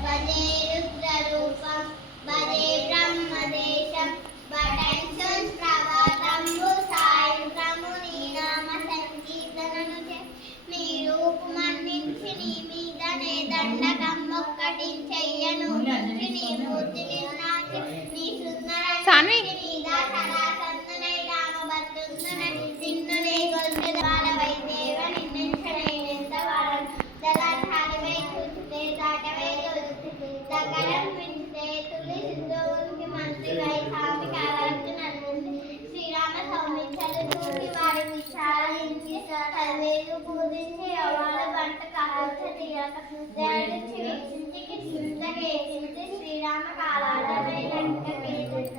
భజే రుద్రరూపం భజే బ్రహ్మదేశం బటంచున్ ప్రవాతంబు సాయంత్రము నీ నామ సంకీర్తనను నీ రూపు మన్నించి నీ మీదనే దండకం ఒక్కటి చెయ్యను నీ మూర్తిని నాచి నీ సుందర మీద సదా సందనై రామభద్రుందనై నిన్ను నే గొల్చెద బాలవై దేవ నిన్నెంచనై ఎంత వారం దళాధారివై చూచితే దాటవై దొలిచితే దగడం వించితే తులి సింధువునికి మంత్రివై స్వామి కావార్జునంది శ్రీరామ సౌమించలు చూసి వారి విచారించి తల్వేలు పూజించి అవాల పంట కాల్చ తీయక జయించి వీక్షించి కిష్కింధ కేసించి శ్రీరామ కాలాడమై లంక కేసించి